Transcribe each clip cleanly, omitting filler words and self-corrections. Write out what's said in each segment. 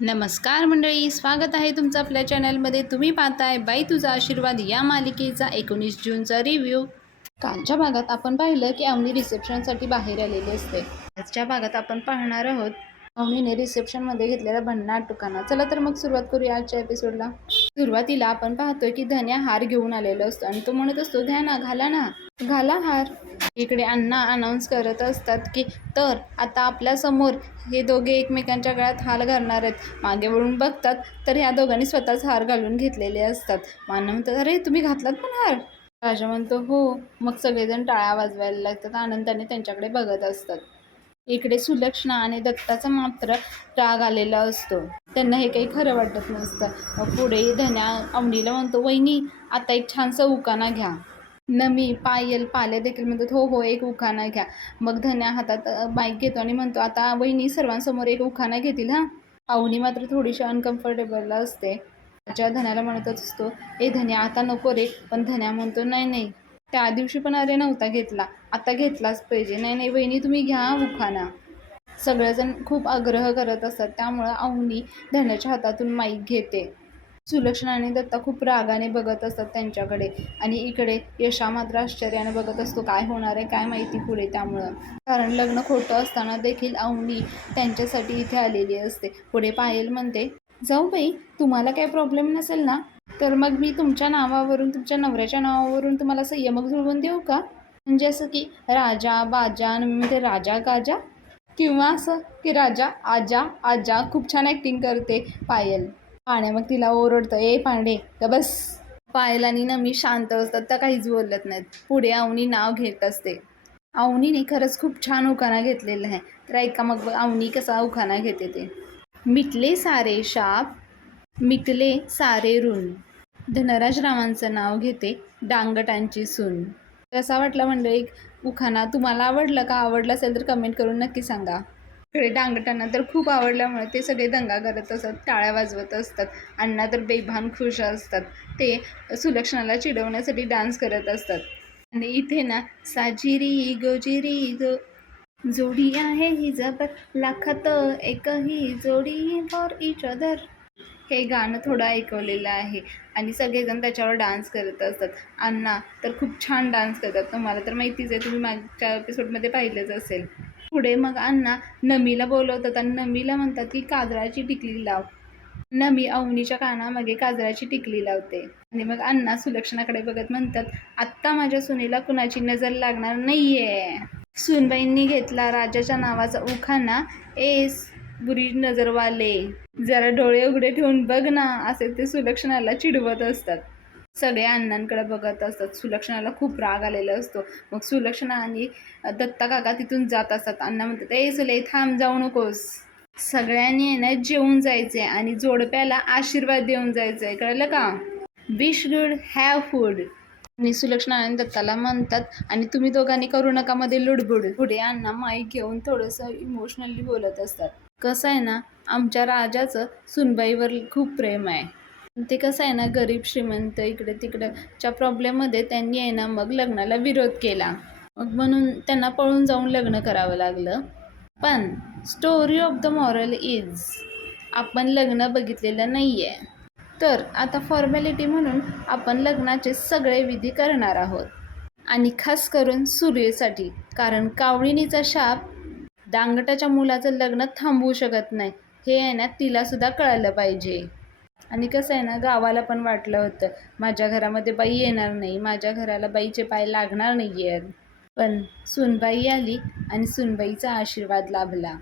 नमस्कार मंडळी, स्वागत आहे तुमचं आपल्या चॅनलमध्ये. तुम्ही पाहताय बाई तुझा आशीर्वाद या मालिकेचा 19 जूनचा रिव्ह्यू. कालच्या भागात आपण पाहिलं की अवनी रिसेप्शनसाठी बाहेर आलेली असते. आजच्या भागात आपण पाहणार आहोत अवनीने रिसेप्शनमध्ये घेतलेला भन्नाट दुकाना. चला तर मग सुरुवात करूया आजच्या एपिसोडला. सुरुवातीला आपण पाहतोय की धन्या हार घेऊन आलेला असतो आणि तो म्हणत असतो, घ्या ना, घाला ना, घाला हार. इकडे अण्णा अनाऊन्स करत असतात की तर आता आपल्या समोर हे दोघे एकमेकांच्या गळ्यात हार घालणार आहेत. मागे वळून बघतात तर ह्या दोघांनी स्वतःच हार घालून घेतलेले असतात. अण्णा म्हणतात, अरे तुम्ही घातलात पण हार? राजा म्हणतो, हो. मग सगळेजण टाळ्या वाजवायला लागतात, आनंदाने त्यांच्याकडे बघत असतात. इकडे सुलक्षणा आणि दत्ताचा मात्र राग आलेला असतो. त्यांना हे काही खरं वाटत नसतं. मग पुढे धन्या अवनीला म्हणतो, वहिनी आता एक छानसा उखाणा घ्या. नमी, पायल, पाल्या देखील म्हणतात, हो हो, एक उखाणा घ्या. मग धन्या हातात माईक घेतो आणि म्हणतो, आता वहिनी सर्वांसमोर एक उखाणा घेतील हा. अवनी मात्र थोडीशी अनकम्फर्टेबल असते. राजा धन्याला म्हणतच असतो, ए धन्या आता नको रे. पण धन्या म्हणतो, नाही नाही, त्या दिवशी पण अरे नव्हता घेतला, आता घेतलाच पाहिजे. नाही नाही वहिनी, तुम्ही घ्या उखाणा. सगळेजण खूप आग्रह करत असतात, त्यामुळं अवनी धन्याच्या हातातून माईक घेते. सुलक्षणा आणि दत्ता खूप रागाने बघत असतात त्यांच्याकडे आणि इकडे यशा मात्र आश्चर्याने बघत असतो, काय होणार आहे काय माहिती पुढे. त्यामुळं कारण लग्न खोटं असताना देखील अवनी त्यांच्यासाठी इथे आलेली असते. पुढे पायल म्हणते, जाऊ बाई, तुम्हाला काही प्रॉब्लेम नसेल ना तर मग मी तुमच्या नावावरून, तुमच्या नवऱ्याच्या नावावरून तुम्हाला संयमक जुळवून देऊ का? म्हणजे असं की राजा बाजा, म्हणजे राजा गाजा, किंवा असं की राजा आजा आजा. खूप छान ॲक्टिंग करते पायल. पाण्या मग तिला ओरडतं, ए पांडे का बस. पायल आणि नमी शांत असतात, त्या काहीच बोलत नाहीत. पुढे अवनी नाव घेत असते. अवनीने खरंच खूप छान उखाणा घेतलेला आहे. तर ऐका मग अवनी कसा उखाणा घेते ते. मिटले सारे शाप, मिटले सारे ऋण, धनराज रावांचं नाव घेते डांगटांची सून. कसा वाटला मंडळी उखाणा? तुम्हाला आवडलं का? आवडलं असेल तर कमेंट करून नक्की सांगा. इकडे डांगटांना तर खूप आवडल्यामुळे ते सगळे दंगा करत असतात, टाळ्या वाजवत असतात. अण्णा तर बेभान खुश असतात. ते सुलक्षणाला चिडवण्यासाठी डान्स करत असतात. आणि इथे ना, साजिरी गोजिरी जोडी आहे ही जबर, लाखात एकही जोडी फॉर इच अदर, हे गाणं थोडं ऐकवलेलं आहे आणि सगळेजण त्याच्यावर डान्स करत असतात. अण्णा तर खूप छान डान्स करतात, तुम्हाला तर माहितीच आहे, तुम्ही मागच्या एपिसोडमध्ये पाहिलंच असेल. पुढे मग अण्णा नमीला बोलवतात आणि नमीला म्हणतात की काजळाची टिकली लाव. नमी अवनीच्या कानामागे काजळाची टिकली लावते आणि मग अण्णा सुलक्षणाकडे बघत म्हणतात, आत्ता माझ्या सुनेला कुणाची नजर लागणार नाहीये. सुनबाईंनी घेतला राजाच्या नावाचा उखाणा, एस बुरी नजरवाले, जरा डोळे उघडे ठेवून बघ ना, असे ते सुलक्षणाला चिडवत असतात. सगळे अण्णांकडे बघत असतात. सुलक्षणाला खूप राग आलेला असतो. मग सुलक्षणा आणि दत्ता काका तिथून जात असतात. अण्णा म्हणतात, ए सुले थांब, जाऊ नकोस. सगळ्यांनी ना जेवून जायचे आणि जोडप्याला आशीर्वाद देऊन जायचंय, कळलं का? Wish good, have food. आणि सुलक्षणा आणि दत्ताला म्हणतात, आणि तुम्ही दोघांनी करू नका मध्ये लुडबुड. पुढे अण्णा माईक घेऊन थोडंसं इमोशनली बोलत असतात. कसं आहे ना, आमच्या राजाचं सुनबाईवर खूप प्रेम आहे. ते कसं आहे ना, गरीब श्रीमंत इकडे तिकडच्या प्रॉब्लेममध्ये त्यांनी आहे ना मग लग्नाला विरोध केला. मग म्हणून त्यांना पळून जाऊन लग्न करावं लागलं. पण story of the moral is, आपण लग्न बघितलेलं नाही आहे, तर आता फॉर्मॅलिटी म्हणून आपण लग्नाचे सगळे विधी करणार आहोत. आणि खास करून सूर्यसाठी, कारण कावळिणीचा शाप डांगटाच्या मुलाचं लग्न थांबवू शकत नाही, हे आहे ना तिलासुद्धा कळालं पाहिजे. आणि कसं आहे ना, गावाला पण वाटलं होतं माझ्या घरामध्ये बाई येणार नाही, माझ्या घराला बाईचे पाय लागणार नाही आहेत. पण सुनबाई आली आणि सुनबाईचा आशीर्वाद लाभला.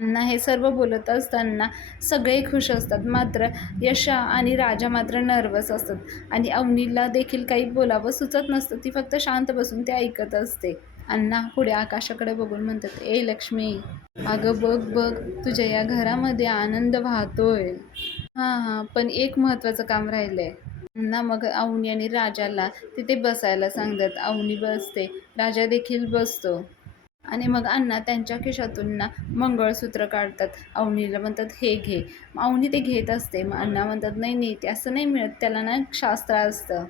अण्णा हे सर्व बोलत असताना सगळे खुश असतात, मात्र यशा आणि राजा मात्र नर्वस असतात आणि अवनीला देखील काही बोलावं सुचत नसतं. ती फक्त शांत बसून ते ऐकत असते. अण्णा पुढे आकाशाकडे बघून म्हणतात, ए लक्ष्मी, अगं बघ बघ, तुझ्या या घरामध्ये आनंद वाहतोय. हां, पण एक महत्त्वाचं काम राहिलंय. अण्णा मग अवनी आणि राजाला तिथे बसायला सांगतात. अवनी बसते, राजा देखील बसतो आणि मग अण्णा त्यांच्या खिशातून ना मंगळसूत्र काढतात. अवनीला म्हणतात, हे घे. अवनी ते घेत असते. मग अण्णा म्हणतात, नाही नाही, ते असं नाही मिळत, त्याला ना शास्त्र असतं.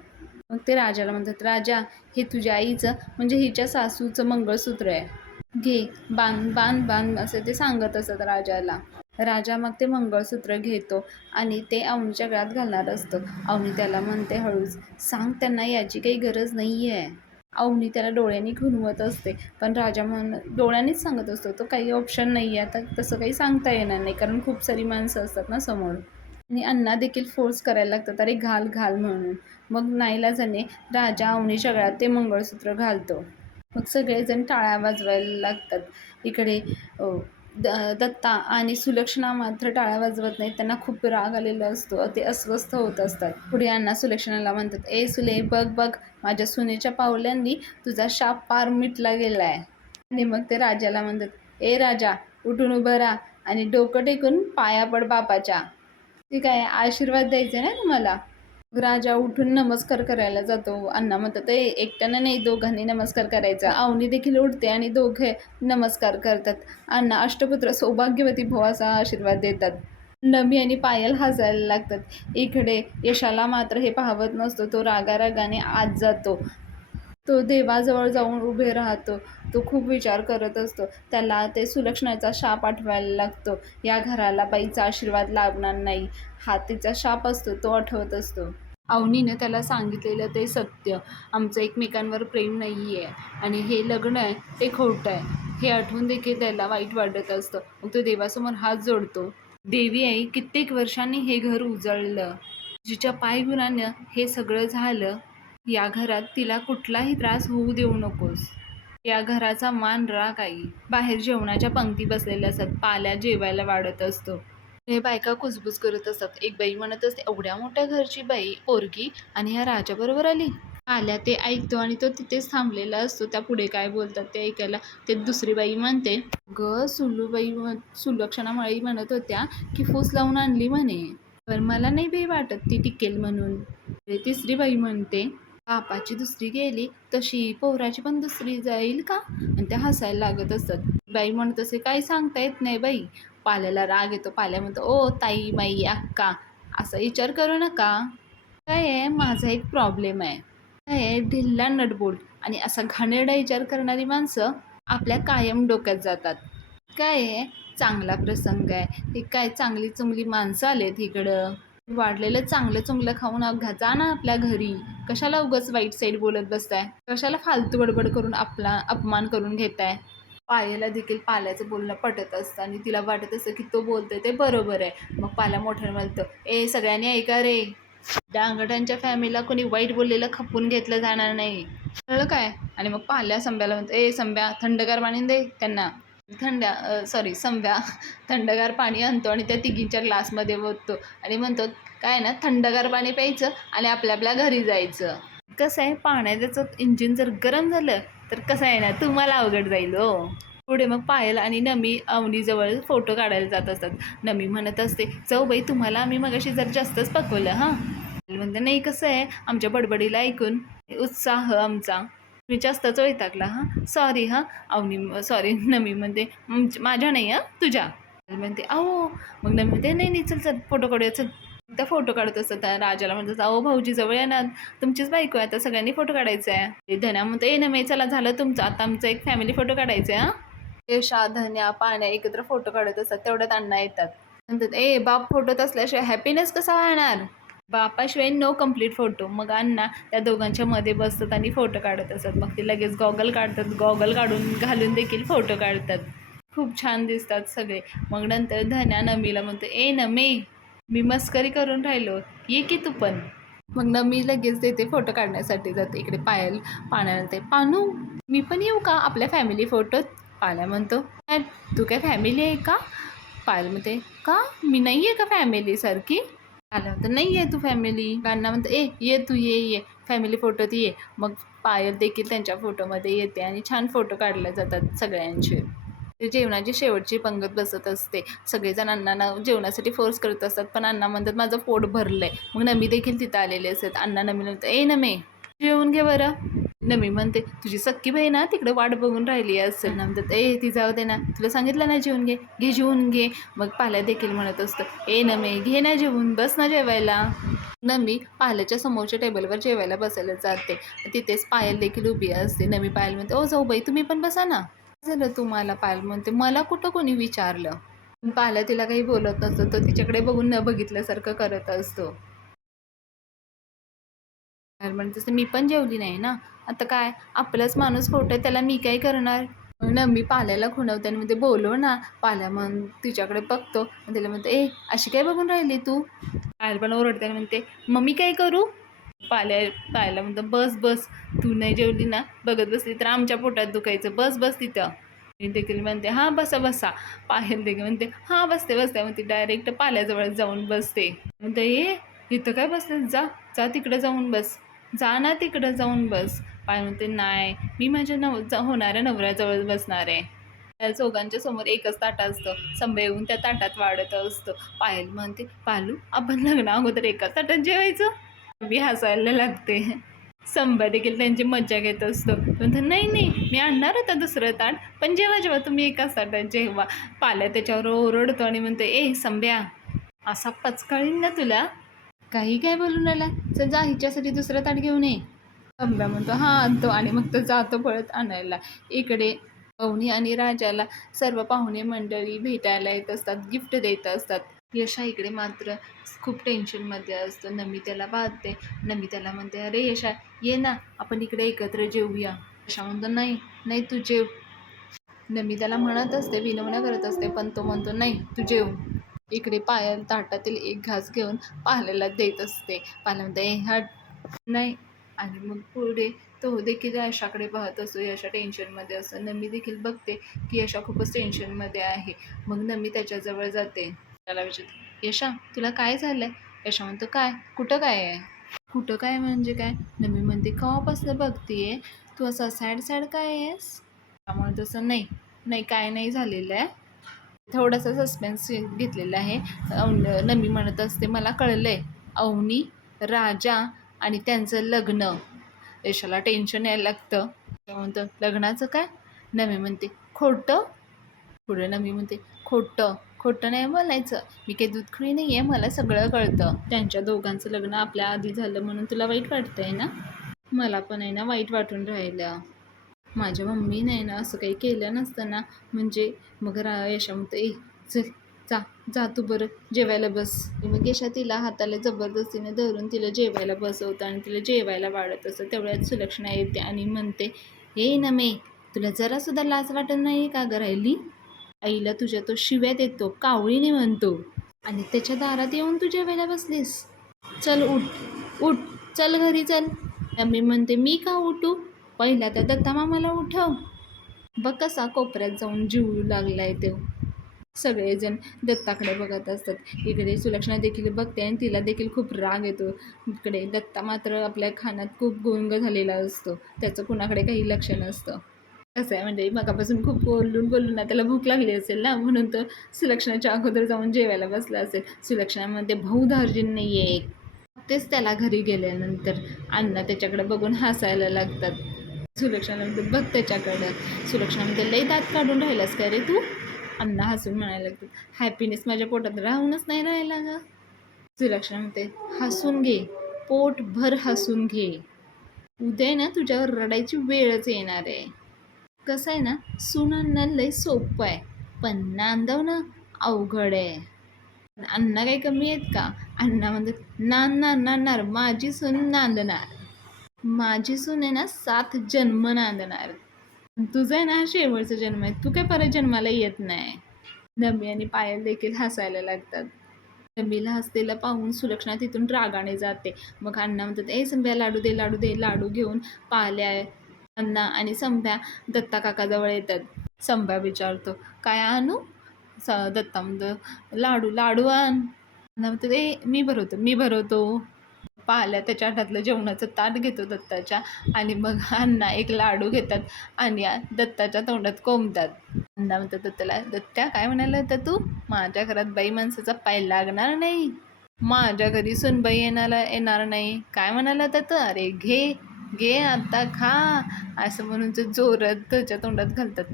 मग ते राजाला म्हणतात, राजा हे तुझ्या आईचं म्हणजे हिच्या सासूचं मंगळसूत्र आहे, घे, बांध बांध बांध, असं ते सांगत असतात राजाला. राजा मग ते मंगळसूत्र घेतो आणि ते अवनीच्या गळ्यात घालणार असतो. अवनी त्याला म्हणते हळूच, सांग त्यांना याची काही गरज नाही आहे. अवनी त्याला डोळ्यांनी खुणवत असते, पण राजा डोळ्यांनीच सांगत असतो, तो काही ऑप्शन नाही आहे, आता तसं काही सांगता येणार नाही कारण खूप सारी माणसं असतात ना समोर. आणि अण्णा देखील फोर्स करायला लागतात, अरे घाल घाल म्हणून. मग नाईलाजाने राजा अवनीच्या गळ्यात ते मंगळसूत्र घालतो. मग सगळेजण टाळ्या वाजवायला लागतात. इकडे दत्ता आणि सुलक्षणा मात्र टाळ्या वाजवत नाहीत, त्यांना खूप राग आलेला असतो, ते अस्वस्थ होत असतात. पुढे अण्णा सुलक्षणाला म्हणतात, ए सुले, बघ बघ, माझ्या सुनेच्या पावलांनी तुझा शाप पार मिटला गेलाय. आणि मग ते राजाला म्हणतात, ए राजा, उठून उभं राहा आणि डोकं टेकून पाया पड बापाच्या. ठीक आहे, आशीर्वाद द्यायचे ना तुम्हाला. राजा उठून नमस्कार करायला जातो. अण्णा म्हणतात, ए एकट्यानं नाही, दोघांनी नमस्कार करायचा. अवनी देखील उठते आणि दोघे नमस्कार करतात. अण्णा अष्टपुत्र सौभाग्यवती भव असा आशीर्वाद देतात. नमी आणि पायल हसायला लागतात. इकडे यशाला मात्र हे पाहवत नसतो, तो रागारागाने आत जातो. तो देवाजवळ जाऊन उभे राहतो. तो खूप विचार करत असतो. त्याला ते सुलक्षणाचा शाप आठवायला लागतो. या घराला बाईचा आशीर्वाद लाभणार नाही हा तिचा शाप असतो, तो आठवत असतो. अवनीनं त्याला सांगितलेलं ते सत्य, आमचं एकमेकांवर प्रेम नाही आहे आणि हे लग्न आहे ते खोटं आहे, हे आठवून देखील त्याला वाईट वाटत असतं. मग तो देवासमोर हात जोडतो. देवी आई, कित्येक वर्षांनी हे घर उजळलं, जिच्या पायगुणानं हे सगळं झालं. या घरात तिला कुठलाही त्रास होऊ देऊ नकोस. या घराचा मान राख आई. बाहेर जेवणाच्या पंक्ती बसलेल्या असतात. पाल्या जेवायला वाढत असतो. हे बायका कुजबुज करत असतात. एक बाई म्हणत असते, एवढ्या मोठ्या घरची बाई पोरगी आणि ह्या राजाबरोबर आली. आल्या ते ऐकतो आणि तो तिथेच थांबलेला असतो. त्या पुढे काय बोलतात ते ऐकायला. ते दुसरी बाई म्हणते, ग सुलूबाई सुलक्षणा माळी म्हणत होत्या की फूस लावून आणली म्हणे, पण मला नाही बाई वाटत ती टिकेल म्हणून. तिसरी बाई म्हणते, बापाची दुसरी गेली तशी पोराची पण दुसरी जाईल का? आणि त्या हसायला लागत असतात. बाई म्हणत असे, काही सांगता येत नाही बाई. पाल्याला राग येतो. पाल्या म्हणतो, ओ ताई, माई, अक्का, असा विचार करू नका. काय आहे, माझा एक प्रॉब्लेम आहे. काय आहे, ढिल्ला नटबोल्ट आणि असा घाणेरडा विचार करणारी माणसं आपल्या कायम डोक्यात जातात. काय आहे, चांगला प्रसंग आहे, ते काय चांगली चांगली माणसं आलेत इकडं, वाढलेलं चांगलं चुंगलं खाऊन जा ना आपल्या घरी. कशाला उगाच वाईट साईड बोलत बसताय, कशाला फालतू बडबड करून आपला अपमान करून घेताय. पायाला देखील पाल्याचं बोलणं पटत असतं आणि तिला वाटत असतं की तो बोलतोय ते बरोबर आहे. मग पाल्या मोठ्याने म्हणतो, ए सगळ्यांनी ऐका रे, डांगटांच्या फॅमिलीला कोणी वाईट बोललेलं खपून घेतलं जाणार नाही, कळलं काय? आणि मग पाल्या संब्याला म्हणतो, ए संब्या, थंडगार पाणी दे त्यांना. संब्या थंडगार पाणी आणतो आणि त्या तिघींच्या ग्लासमध्ये ओततो आणि म्हणतो, काय ना, थंडगार पाणी प्यायचं आणि आपल्या आपल्या घरी जायचं. कसं आहे, पाण्याचं इंजिन जर गरम झालं तर कसं आहे ना, तुम्हाला अवघड जाईल हो. पुढे मग पायल आणि नमी अवनीजवळ फोटो काढायला जात असतात. नमी म्हणत असते, जाऊ बाई, तुम्हाला आम्ही मगाशी जर जास्तच पकवलं हां. म्हणते, नाही, कसं आहे, आमच्या बडबडीला ऐकून उत्साह आमचा मी जास्तच वैतागला हां, सॉरी हां. सॉरी. नमी म्हणते, माझ्या नाही हां, तुझ्या. म्हणते, अहो. मग नमी म्हणते, नाही नाही, चल चल फोटो काढूया, चल. त्या फोटो काढत असतात. राजाला म्हणतात, अहो भाऊजी जवळ येणार, तुमचीच बायको आहे, आता सगळ्यांनी फोटो काढायचा आहे. धन्या म्हणतो, ए नमी, चला झालं तुमचं, आता आमचं एक फॅमिली फोटो काढायचा आहे हां. यशा, धन्या, पाण्या एकत्र फोटो काढत असतात. तेवढ्यात अण्णा येतात. म्हणतात, ए बाप फोटोत असल्याशिवाय हॅपीनेस कसा वाहणार, बापाशिवाय नो कम्प्लीट फोटो. मग अण्णा त्या दोघांच्या मध्ये बसतात आणि फोटो काढत असतात. मग ते लगेच गॉगल काढतात, गॉगल घालून देखील फोटो काढतात. खूप छान दिसतात सगळे. मग नंतर धन्या नमीला म्हणतो, ए नमी, मी मस्करी करून राहिलो, ये की तू पण. मग नमी लगेच देते फोटो काढण्यासाठी जाते. इकडे पायल पाण्याला ते, पानू, मी पण येऊ का आपल्या फॅमिली फोटोत? पाल्या म्हणतो, तू काय फॅमिली आहे का? पायल म्हणते, का मी नाही आहे का फॅमिलीसारखी? आलं होतं, नाही आहे तू फॅमिली. गाणं म्हणतं, ए ये तू, ये फॅमिली फोटोत ये. मग पायल देखील त्यांच्या फोटोमध्ये येते आणि छान फोटो काढले जातात सगळ्यांचे. ते जेवणाची शेवटची पंगत बसत असते. सगळेजण अण्णांना जेवणासाठी फोर्स करत असतात, पण अण्णा म्हणतात, माझं पोट भरलं आहे. मग नमी देखील तिथं आलेले असतात. अण्णा नमी म्हणतात, ए नमी, जेवून घे बरं. नमी म्हणते, तुझी सख्खी बहीण ना तिकडे वाट बघून राहिली असेल ना. म्हणतात, ए ती जाऊ दे ना, तुला सांगितलं ना जेवून घे, जेवून घे. मग पाल्या देखील म्हणत असतं, ए नमी, घे ना जेवून, बस ना जेवायला. नमी पाल्याच्या समोरच्या टेबलवर जेवायला बसायला जाते. तिथेच पायल देखील उभी असते. नमी पायल म्हणते, ओ जाऊ बाई, तुम्ही पण बसा ना. झालं तुम्हाला? पायल म्हणते, मला कुठं कोणी विचारलं. पाहिलं तिला काही बोलत नसतो, तो तिच्याकडे बघून न बघितल्यासारखं करत असतो. म्हणजे तसं मी पण जेवली नाही ना, आता काय आपलाच माणूस खोट आहे, त्याला मी काय करणार ना. मी पाल्याला खुणवते आणि म्हणते बोलव ना. पाल्या मग तिच्याकडे बघतो आणि तिला म्हणते ए अशी काय बघून राहिली तू. पायल पण ओरडते आणि म्हणते मग मी काय करू. पायला म्हणतो बस बस, तू नाही जेवली ना, बघत बसली तर आमच्या पोटात दुखायचं, बस बस तिथं. मी देखील म्हणते हां बसा बसा. पायल देखील म्हणते हां बसते बसते. मग ती डायरेक्ट पाल्याजवळ जाऊन बसते. म्हणते ये इथं काय बसते, जा जा तिकडं जाऊन बस, जा ना तिकडं जाऊन बस. पायल म्हणते नाही, मी माझ्या होणाऱ्या नवऱ्याजवळ बसणार आहे. त्या चौघांच्या समोर एकच ताट असतं, संभा येऊन त्या ताटात वाढत असतो. पायल म्हणते पालू आपण लग्ना अगोदर एकाच ताटात जेवायचं. मी हसायला लागते. संभा देखील त्यांची मज्जा घेत असतो, म्हणतो नाही नाही मी आणणार होता दुसरं ताट, पण जेव्हा जेव्हा तुम्ही एकाच ताटात जेव्हा. पाल्या त्याच्यावर ओरडतो आणि म्हणते ए संभ्या असा पचकाळीन ना तुला, काही काय बोलून राहिला, चल जा हिच्यासाठी दुसरं ताट घेऊन ये. संभ्या म्हणतो हां आणतो आणि मग तो जातो पळत आणायला. इकडे अवनी आणि राजाला सर्व पाहुणे मंडळी भेटायला येत असतात, गिफ्ट देत असतात. यशा इकडे मात्र खूप टेन्शनमध्ये असतो. नमी त्याला पाहते, नमी त्याला म्हणते अरे यशा ये ना आपण इकडे एकत्र जेवूया. यशा म्हणतो नाही नाही तू जेव. नमी त्याला म्हणत असते, विनवण्या करत असते, पण तो म्हणतो नाही तू जेव. इकडे पायल ताटातील एक घास घेऊन पाल्याला देत असते. पाल्या म्हणते हट नाही. आणि मग पुढे तो देखील यशाकडे पाहत असतो. यशा टेन्शनमध्ये असतो. नमी देखील बघते की यशा खूपच टेन्शनमध्ये आहे. मग नमी त्याच्याजवळ जाते, त्याला विचारते यशा तुला काय झालंय. यशा म्हणतो काय कुठं काय आहे. कुठं काय म्हणजे काय. नमी म्हणते केव्हापासून बघतीये तू असं सॅड सॅड काय आहेस. त्यामुळे तसं नाही नाही काय नाही झालेलं आहे, थोडासा सस्पेन्स घेतलेला आहे. नमी म्हणत असते मला कळलंय, अवनी राजा आणि त्यांचं लग्न. यशाला टेन्शन यायला लागतं. म्हणतं लग्नाचं काय. नमी म्हणते खोटं. पुढे नमी म्हणते खोटं खोटं नाही बोलायचं, मी काही दूधखळी नाही आहे, मला सगळं कळतं. त्यांच्या दोघांचं लग्न आपल्या आधी झालं म्हणून तुला वाईट वाटतंय ना. मला पण आहे ना वाईट वाटून राहिलं. माझ्या मम्मीने ना असं काही केलं नसतं ना, म्हणजे मग यशा म्हणतं ए चल जा जा तू बरं जेवायला बस. मग यशा तिला हाताला जबरदस्तीने धरून तिला जेवायला बसवतं आणि तिला जेवायला वाढत असतं. तेवढ्यात सुलक्षणा येते आणि म्हणते हे नमे तुला जरासुद्धा लाज वाटत नाही का ग राहिली. आईला तुझ्या तो शिव्या देतो, कावळीने म्हणतो आणि त्याच्या दारात येऊन तू जेवायला बसलीस. चल उठ उठ चल घरी चल. नमी म्हणते मी का उठू, पहिला त्या दत्ता मामाला उठव. बघ कसा कोपऱ्यात जाऊन जीव लागलाय तो. सगळेजण दत्ताकडे बघत असतात. इकडे सुलक्षणा देखील बघते आणि तिला देखील खूप राग येतो. इकडे दत्ता मात्र आपल्या खाण्यात खूप गुंग झालेला असतो, त्याचं कुणाकडे काही लक्ष नसतं. असं आहे म्हणजे मगापासून खूप बोलून बोलून ना त्याला भूक लागली असेल ना, म्हणून तर सुलक्षणाच्या अगोदर जाऊन जेवायला बसला असेल. सुलक्षणामध्ये भाऊ धार्जिन नाही आहे. तेच त्याला घरी गेल्यानंतर अण्णा त्याच्याकडे बघून हसायला लागतात. सुलक्षणामध्ये बघ त्याच्याकडं. सुलक्षणामध्ये लई दात काढून राहिलास का रे तू. अण्णा हसून म्हणायला लागतात हॅपीनेस माझ्या पोटात राहूनच नाही राहायला ग. सुलक्षणामध्ये हसून घे, पोटभर हसून घे, उद्या ना तुझ्यावर रडायची वेळच येणार आहे. कसं आहे ना सून आणणं लई सोपं आहे, पण नांदवणं अवघड आहे. अण्णा काही कमी आहेत का. अण्णा म्हणतात नांदणार माझी सून नांदणार, माझी सून आहे ना 7 जन्म नांदणार. तुझं आहे ना हा शेवटचा जन्म आहे, तू काय परत जन्माला येत नाही. नमी आणि पायल देखील हसायला लागतात. नमीला हसतेला पाहून सुलक्षणा तिथून रागाने जाते. मग अण्णा म्हणतात ए संभ्या लाडू दे लाडू दे. लाडू घेऊन पाल्या अण्णा आणि संभ्या दत्ता काकाजवळ येतात. संभ्या विचारतो काय आणू. दत्ता म्हणतो लाडू लाडू आण. अण्णा म्हणतात ए मी भरवतो. पाहिल्या त्याच्या हातातलं जेवणाचं ताट घेतो दत्ताच्या आणि मग अण्णा एक लाडू घेतात आणि दत्ताच्या तोंडात कोंबतात. अण्णा म्हणतात दत्ताला दत्त्या काय म्हणायला होतं तू, माझ्या घरात बाई माणसाचा पाय लागणार नाही, माझ्या घरी सुनबाई येणार नाही, काय म्हणायला होतं तू. अरे घे घे आता खा असं म्हणून जोरात त्याच्या तोंडात घालतात.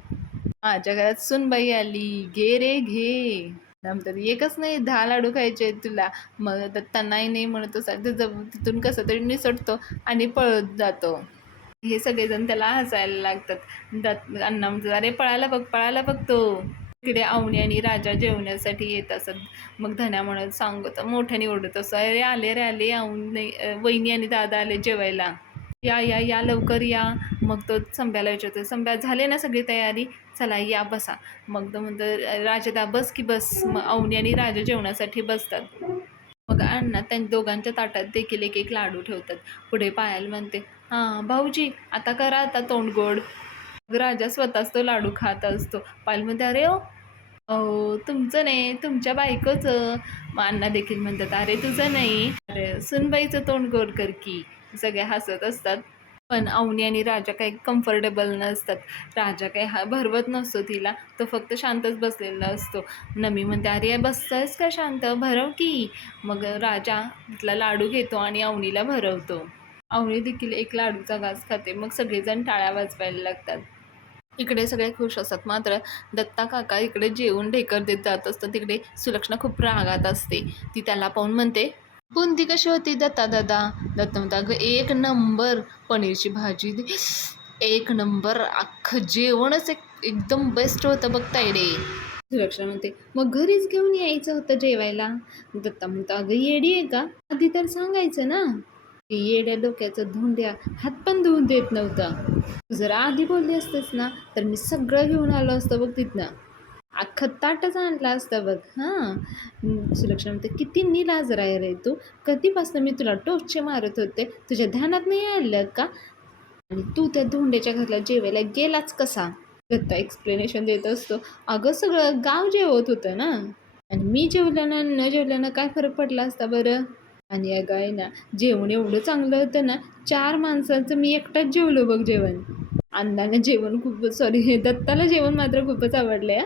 माझ्या घरात सुनबाई आली, घे रे घे. म्हणतात एकच नाही 10 लाडू खायचे आहेत तुला. मग दत्ता नाही नाही म्हणतो तिथून कसं तरी निसटतो आणि पळत जातो. हे सगळेजण त्याला हसायला लागतात. अण्णा म्हणतात अरे पळायला बघतो. इकडे अवनी आणि राजा जेवण्यासाठी येत असत. मग धन्या म्हणत सांगत मोठ्याने ओरडत असं, अरे आले रे आले, वहिनी आणि दादा आले जेवायला, या या या लवकर या. मग तो संभ्याला विचारतो, संभ्या झाले ना सगळी तयारी, चला या बसा. मग तो म्हणतो, राजा बस की बस. मग अवनी आणि राजा जेवणासाठी बसतात. मग अण्णा त्यांच्या दोघांच्या ताटात देखील एक एक लाडू ठेवतात. पुढे पायल म्हणते, हां भाऊजी आता करा आता तोंड गोड. मग राजा स्वतःच तो लाडू खात असतो. पायल म्हणते, अरे अहो तुमचं नाही, तुमच्या बायकोचं. मग अण्णा देखील म्हणतात, अरे तुझं नाही, अरे सुनबाईचं तोंड गोड कर की. सगळे हसत असतात. पण अवनी आणि राजा काही कम्फर्टेबल नसतात. राजा काही भरवत नसतो तिला, तो फक्त शांतच बसलेला असतो. नमी म्हणते, अरे बसतंयस का शांत, भरव की. मग राजा तिथला लाडू घेतो आणि अवनीला भरवतो. अवनी देखील एक लाडूचा घास खाते. मग सगळेजण टाळ्या वाजवायला लागतात. इकडे सगळे खुश असतात. मात्र दत्ता काका इकडे जेवून ढेकर देत जात असतं. तिकडे सुलक्षणा खूप रागात असते. ती त्याला पाहून म्हणते, बुंदी कशी होती दत्ता दादा? दत्ता म्हणता, अगं एक नंबर, पनीरची भाजी एक नंबर, अख्खं जेवणच एकदम बेस्ट होतं बघ तायडे. सुलक्षणा म्हणते, मग घरीच घेऊन यायचं होतं जेवायला. दत्ता म्हणता, अगं येडी आहे का, आधी तर सांगायचं ना. येड्या डोक्याचं धोंड्या, हात पण धुवून देत नव्हता. जर आधी बोलली असतेस ना तर मी सगळं घेऊन आलो असतं बघ तिथनं, अख्खं ताटच आणलं असतं बघ. हां. सुलक्षणा म्हणते, किती निलाजरा आहे रे तू, कधीपासून मी तुला टोचचे मारत होते, तुझ्या ध्यानात नाही आलं का? आणि तू त्या धोंड्याच्या घरला जेवायला गेलाच कसा? दत्ता एक्सप्लेनेशन देत असतो, अगं सगळं गाव जेवत होतं ना, आणि मी जेवल्यानं न जेवल्यानं काय फरक पडला असता बरं? आणि अगं आहे ना, जेवण एवढं चांगलं होतं ना, 4 माणसांचं मी एकटाच जेवलो बघ जेवण. अण्णाने जेवण खूप, सॉरी दत्ताला जेवण मात्र खूपच आवडलं आहे.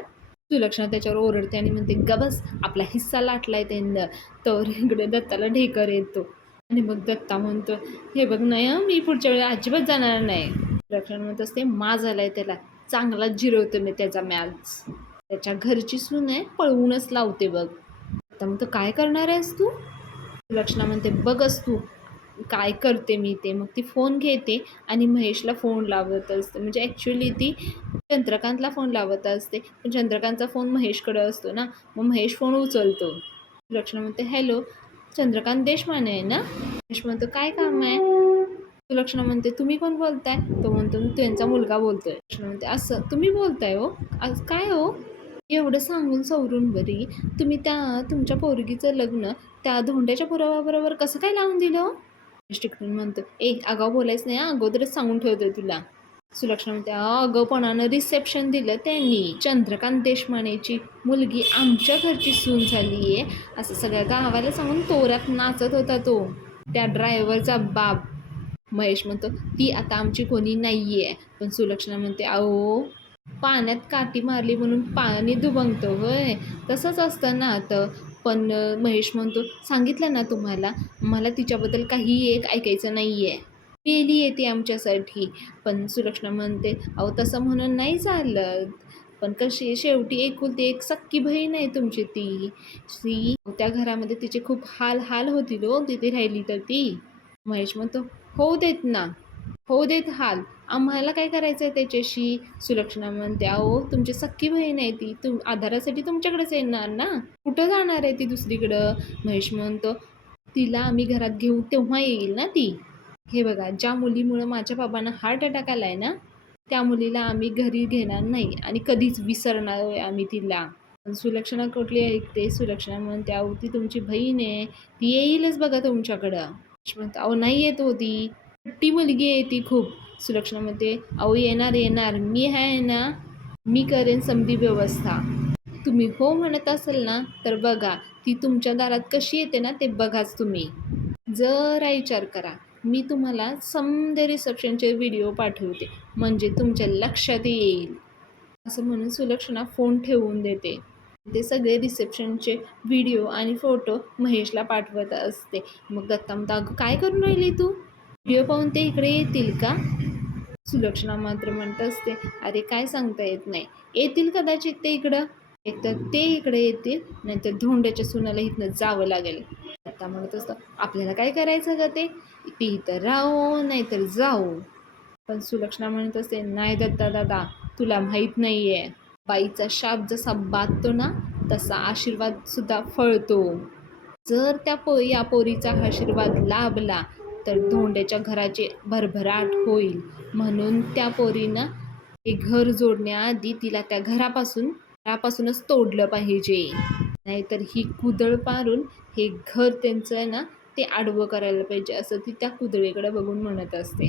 सुलक्षणा त्याच्यावर ओरडते आणि म्हणते, गबस, आपला हिस्सा लाटलाय त्यांना. तर इकडे दत्ताला ढेकर येतो आणि मग दत्ता म्हणतो, हे बघ नाही मी पुढच्या वेळी अजिबात जाणार नाही. सुलक्षणा म्हणत असते, माज आलाय त्याला, चांगलाच जिरवतो मी त्याचा मॅच. त्याच्या घरची सून आहे, पळवूनच लावते बघ. दत्ता म्हणतो, काय करणार आहेस तू? सुलक्षणा म्हणते, बघच तू काय करते मी ते. मग ती फोन घेते आणि महेशला फोन लावत असते. म्हणजे ॲक्च्युली ती चंद्रकांतला फोन लावत असते, पण चंद्रकांतचा फोन महेशकडे असतो ना. मग महेश फोन उचलतो. सुलक्षणा म्हणते, हॅलो, चंद्रकांत देशमाने आहे ना? महेश म्हणतो, काय काम आहे? सुलक्षणा म्हणते, तुम्ही कोण बोलताय? तो म्हणतो, मी त्यांचा मुलगा बोलतोय. सुलक्षणा म्हणते, असं तुम्ही बोलताय हो, आज काय हो? एवढं सांगून सवरून बरी तुम्ही त्या तुमच्या पोरगीचं लग्न त्या धोंड्याच्या पुराव्याबरोबर कसं काय लावून दिलं? तिकडून म्हणतो, आगाऊ बोलायचं नाही, अगोदरच सांगून ठेवतोय तुला. सुलक्षणा म्हणते, आगाऊपणानं रिसेप्शन दिलं त्यांनी. चंद्रकांत देशमानेची मुलगी आमच्या घरची सून झाली आहे असं सगळ्या गावाला सांगून तोऱ्यात नाचत होता तो, त्या ड्रायव्हरचा बाप. महेश म्हणतो, ती आता आमची कोणी नाही आहे. पण सुलक्षणा म्हणते, अहो पाण्यात काठी मारली म्हणून पाणी दुभंगतं होय, तसंच असतं ना आता. पण महेश म्हणतो, सांगितलं ना तुम्हाला, मला तिच्याबद्दल काही एक ऐकायचं नाही आहे, मेली आहे ती आमच्यासाठी. पण सुलक्षणा म्हणते, अहो तसं म्हणून नाही चालत, पण कशी शेवटी एकुलती एक सक्की बहीण आहे तुमची ती त्या घरामध्ये तिचे खूप हाल हाल होतील हो तिथे राहिली तर ती. महेश म्हणतो, होऊ देत ना, होऊ देत हाल, आम्हाला काय करायचं आहे त्याच्याशी. सुलक्षणा म्हणते, अहो तुमची सख्खी बहीण आहे ती, आधारासाठी तुमच्याकडेच येणार ना, कुठं जाणार आहे ती दुसरीकडं? महेश म्हणतो, तिला आम्ही घरात घेऊ तेव्हा येईल ना ती. हे बघा, ज्या मुलीमुळं माझ्या बाबांना हार्ट अटॅक आला आहे ना, त्या मुलीला आम्ही घरी घेणार नाही आणि कधीच विसरणार आहे आम्ही तिला. पण सुलक्षणा कुठली ऐकते? सुलक्षणा म्हणते, अहो ती तुमची बहीण आहे, ती येईलच बघा तुमच्याकडं. म्हणते, अहो नाही येत हो, ती मुलगी आहे ती खूप. सुलक्षणा म्हणते, अहो येणार येणार, मी आहे ना, मी करेन समधी व्यवस्था. तुम्ही हो म्हणत असाल ना तर बघा ती तुमच्या दारात कशी येते ना ते बघाच तुम्ही. जरा विचार करा, मी तुम्हाला समदे रिसेप्शनचे व्हिडिओ पाठवते म्हणजे तुमच्या लक्षात येईल. असं म्हणून सुलक्षणा फोन ठेवून देते. ते सगळे रिसेप्शनचे व्हिडिओ आणि फोटो महेशला पाठवत असते. मग दत्ता म्हणता, अगं काय करून राहिली तू, व्हिडिओ पाहून ते इकडे येतील का? सुलक्षणा मात्र म्हणत असते, अरे काय सांगता येत नाही, येतील कदाचित ते इकडं, एकतर ते इकडे येतील नाहीतर धोंड्याच्या सुनाला इथनं जावं लागेल. दत्ता म्हणत असतं, आपल्याला काय करायचं का ते, ती इथं राहो नाहीतर जाऊ. पण सुलक्षणा म्हणत असते, नाही दत्ता दादा, तुला माहीत नाही आहे, बाईचा शाप जसा बाधतो ना तसा आशीर्वाद सुद्धा फळतो. जर या पोरीचा आशीर्वाद लाभला तर धोंड्याच्या घराची भरभराट होईल. म्हणून त्या पोरीनं हे घर जोडण्याआधी तिला त्या घरापासूनच तोडलं पाहिजे. नाहीतर ही कुदळ पारून हे घर त्यांचं आहे ना ते आडवं करायला पाहिजे असं ती त्या कुदळीकडे बघून म्हणत असते.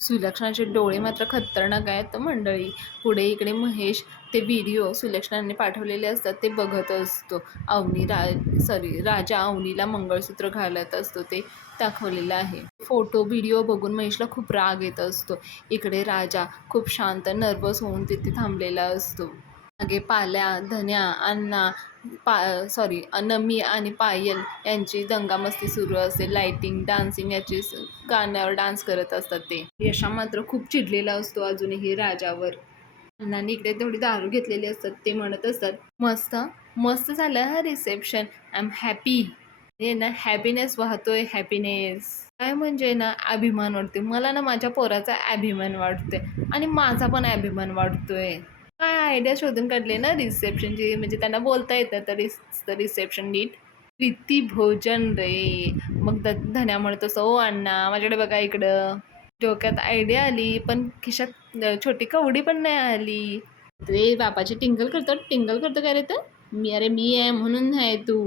सुलक्षणाचे डोळे मात्र खतरनाक आहेत मंडळी. पुढे इकडे महेश ते व्हिडिओ सुलक्षणाने पाठवलेले असतात ते बघत असतो. राजा अवनीला मंगळसूत्र घालत असतो ते दाखवलेलं आहे. फोटो व्हिडिओ बघून महेशला खूप राग येत असतो. इकडे राजा खूप शांत नर्वस होऊन तिथे थांबलेला असतो. मागे पाल्या, धन्या, अण्णा, नमी आणि पायल यांची दंगामस्ती सुरू असते. लाइटिंग, डान्सिंग याची गाण्यावर डान्स करत असतात ते. यशा मात्र खूप चिडलेला असतो अजूनही राजावर. अण्णांनी इकडे तेवढी दारू घेतलेली असतात. ते म्हणत असतात मस्त मस्त झालं हा रिसेप्शन, आय एम हॅपी. हे ना हॅपीनेस वाहतोय, हॅपीनेस. काय म्हणजे ना अभिमान वाटतोय मला ना, माझ्या पोराचा अभिमान वाटतोय आणि माझा पण अभिमान वाटतोय. काय आयडिया शोधून काढले ना रिसेप्शनची, म्हणजे त्यांना बोलता येतं तर रिसेप्शन नीट. प्रीती भोजन रे. मग धन्या म्हणतो सो अण्णा माझ्याकडे बघा इकडं. डोक्यात आयडिया आली पण खिशात छोटी कवडी पण नाही आली. ते बापाची टिंगल करतो काय रे तर मी आहे म्हणून आहे तू.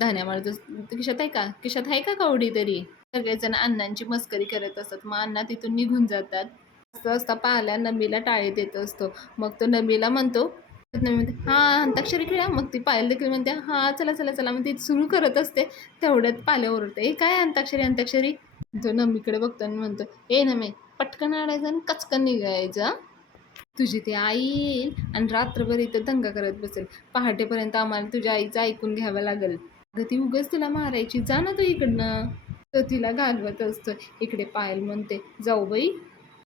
धन्या म्हणतो खिशात आहे का कवडी तरी. सगळेजण अण्णांची मस्करी करत असतात. मग अण्णा तिथून निघून जातात. असता पाहिल्या नमीला टाळी देत असतो. मग तो नमीला म्हणतो हा अंताक्षरी खेळा. मग ती पायल देखील म्हणते हा चला मग ती सुरू करत असते. तेवढ्यात पाल्या ओरडते काय अंताक्षरी. तो नमीकडे बघतो आणि म्हणतो नमे पटकन आणायचं आणि कचकन निघायचं. तुझी ती आई येईल आणि रात्रभर इथं दंगा करत बसेल. पहाटेपर्यंत आम्हाला तुझ्या आईचं ऐकून घ्यावं लागेल. अगं ती उगाच तुला मारायची, जा ना तू इकडनं. तो तिला घालवत असतो. इकडे पायल म्हणते जाऊ बाई,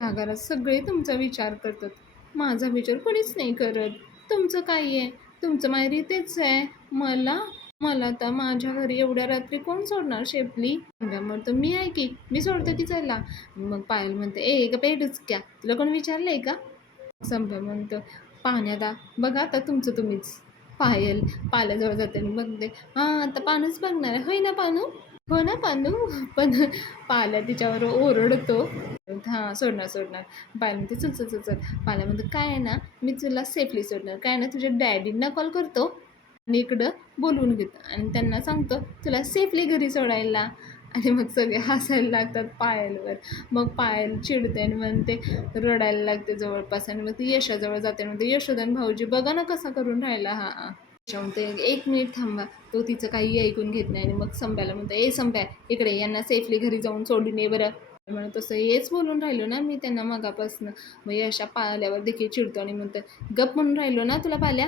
ह्या घरात सगळे तुमचा विचार करतात, माझा विचार कोणीच नाही करत. तुमचं काय आहे, तुमचं माहेरी तेच आहे. मला तर माझ्या घरी एवढ्या रात्री कोण सोडणार शेपली. म्हणतो मी आहे की, मी सोडतो की चला. मग पायल म्हणते ग पेटच क्या, तुला कोण विचारलंय का. संभ्या म्हणतो पाण्यादा बघा आता तुमचं तुम्हीच. पाल्याजवळ जाते आणि म्हणते आता पानूच बघणार आहे होय ना पानू. हो ना पानू. पण पाल्या तिच्यावर ओरडतो. सोडणार. पाल्या म्हणते चल. पाल्या म्हणतो काय आहे ना, मी तुला सेफली सोडणार. काय ना तुझ्या डॅडींना कॉल करतो आणि इकडं बोलवून घेतो आणि त्यांना सांगतो तुला सेफली घरी सोडायला. आणि मग सगळे हसायला लागतात पायलवर. मग पायल चिडते आणि म्हणते रडायला लागते जवळपास. आणि मग ती यशाजवळ जाते आणि म्हणते यशोधन भाऊजी बघा ना कसा करून राहिला हा. यशा म्हणते 1 मिनिट थांबा. तो तिचं काही ऐकून घेत नाही आणि मग संप्याला म्हणते संप्या इकडे, यांना सेफली घरी जाऊन सोडून ये बरं. म्हणत तसं हेच बोलून राहिलो ना मी त्यांना मगापासून. मग यशा पाल्यावर देखील चिडतो आणि म्हणतं गप म्हणून राहिलो ना तुला पाल्या.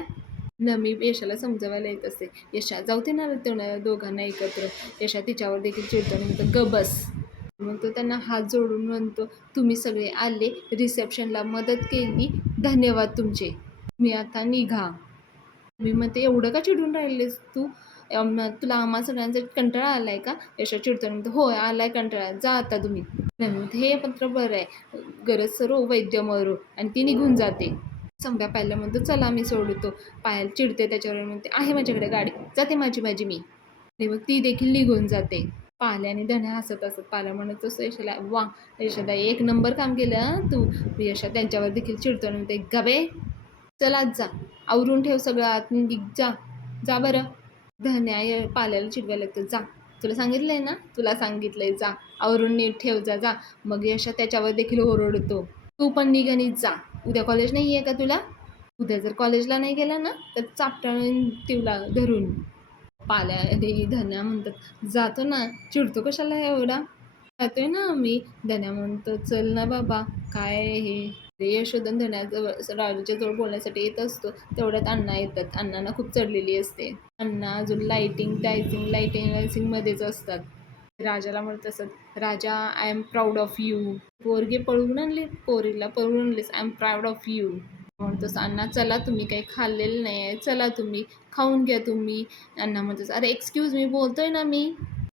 नमी यशाला समजवायला येत असते. यशा जाऊते ना दोघांना एकत्र. यशा तिच्यावर देखील चिडतो आणि म्हणतो ग बस. मग तो त्यांना हात जोडून म्हणतो तुम्ही सगळे आले, रिसेप्शनला मदत केली, धन्यवाद तुमचे. मी आता निघा. मी म्हणते एवढं का चिडून राहिलेस तू, तुला आम्हा सगळ्यांचा कंटाळा आलाय का. यशा चिडतो म्हणतो होय आलाय कंटाळा, जा आता तुम्ही. हे पत्र बरं आहे, गरज सरो वैद्य मरो. आणि ती निघून जाते. संप्या पायला म्हणतो चला मी सोडतो. पायल चिडते त्याच्यावर म्हणते आहे माझ्याकडे गाडी, जाते माझी मी. आणि मग ती देखील निघून जाते. पाल्या आणि धन्या हसत असत. पाल्या म्हणत असतो यशाला वा यशदा 1 नंबर काम केलं तू. यशा त्यांच्यावर देखील चिडतो आणि म्हणते गबे चला जा, आवरून ठेव सगळं आत जा बरं. धन्या पाल्याला चिडवायला लागतं जा, तुला सांगितलंय जा, आवरून नीट ठेव जा. मग यशा त्याच्यावर देखील ओरडतो तू पण निघणीत जा, उद्या कॉलेज नाही आहे का तुला. उद्या जर कॉलेजला नाही गेला ना तर चापटाळून तिला धरून. पाल्या धन्या म्हणतात जातो ना, चिडतो कशाला एवढा, जातोय ना आम्ही. धन्या म्हणतो चल ना बाबा काय हे. यशोधन धन्याजवळ राजूच्या जवळ बोलण्यासाठी येत असतो. तेवढ्यात अण्णा येतात. अण्णांना खूप चढलेली असते. अण्णा अजून लाइटिंग मध्येच असतात. राजाला म्हणत असत राजा I am proud of you. पोरीला पळवून आणलीस, I am proud of you. म्हणतोस अण्णा चला तुम्ही काही खाल्लेलं नाही आहे, चला तुम्ही खाऊन घ्या तुम्ही. अण्णा म्हणतोस अरे एक्सक्यूज मी बोलतोय ना मी,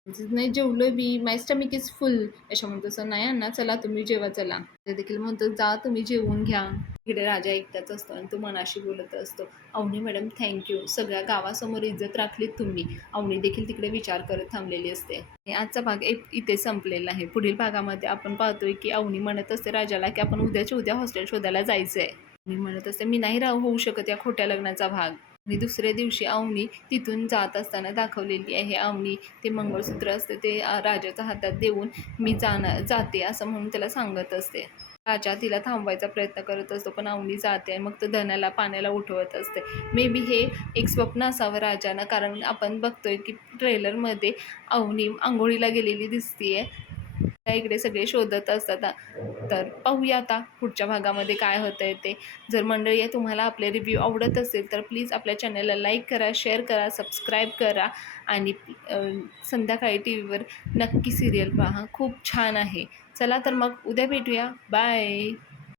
नाही जेवलोय मी, माय स्टमक इज फुल. अशा म्हणतोस नाही अण्णा चला तुम्ही जेवा चला. ते देखील म्हणतो जा तुम्ही जेवून घ्या. इकडे राजा एकटाच असतो आणि तो मनाशी बोलत असतो, अवनी मॅडम थँक्यू, सगळ्या गावासमोर इज्जत राखलीत तुम्ही. अवनी देखील तिकडे विचार करत थांबलेली असते. आणि आजचा भाग इथे संपलेला आहे. पुढील भागामध्ये आपण पाहतोय की अवनी म्हणत असते राजाला की आपण उद्याच्या उद्या हॉस्टेल शोधायला जायचंय. मी म्हणत असते मी नाही होऊ शकत या खोट्या लग्नाचा भाग. आणि दुसऱ्या दिवशी अवनी तिथून जात असताना दाखवलेली आहे. अवनी ते मंगळसूत्र असते ते राजाच्या हातात देऊन मी जाते असं म्हणून त्याला सांगत असते. राजा तिला थांबवायचा प्रयत्न करत असतो पण अवनी जाते आणि मग तो धनाला पाण्याला उठवत असते. मे बी हे एक स्वप्न असावं राजानं, कारण आपण बघतोय की ट्रेलरमध्ये अवनी आंघोळीला गेलेली दिसतीये. इकडे सगळे शोधत असतात. तर पाहूया आता पुढच्या भागामध्ये काय होतंय ते. जर मंडळी तुम्हाला आपले रिव्ह्यू आवडत असेल तर प्लीज आपल्या चॅनलला लाईक करा, शेअर करा, सबस्क्राईब करा आणि संध्याकाळी टी व्हीवर नक्की सिरियल पहा, खूप छान आहे. चला तर मग उद्या भेटूया. बाय.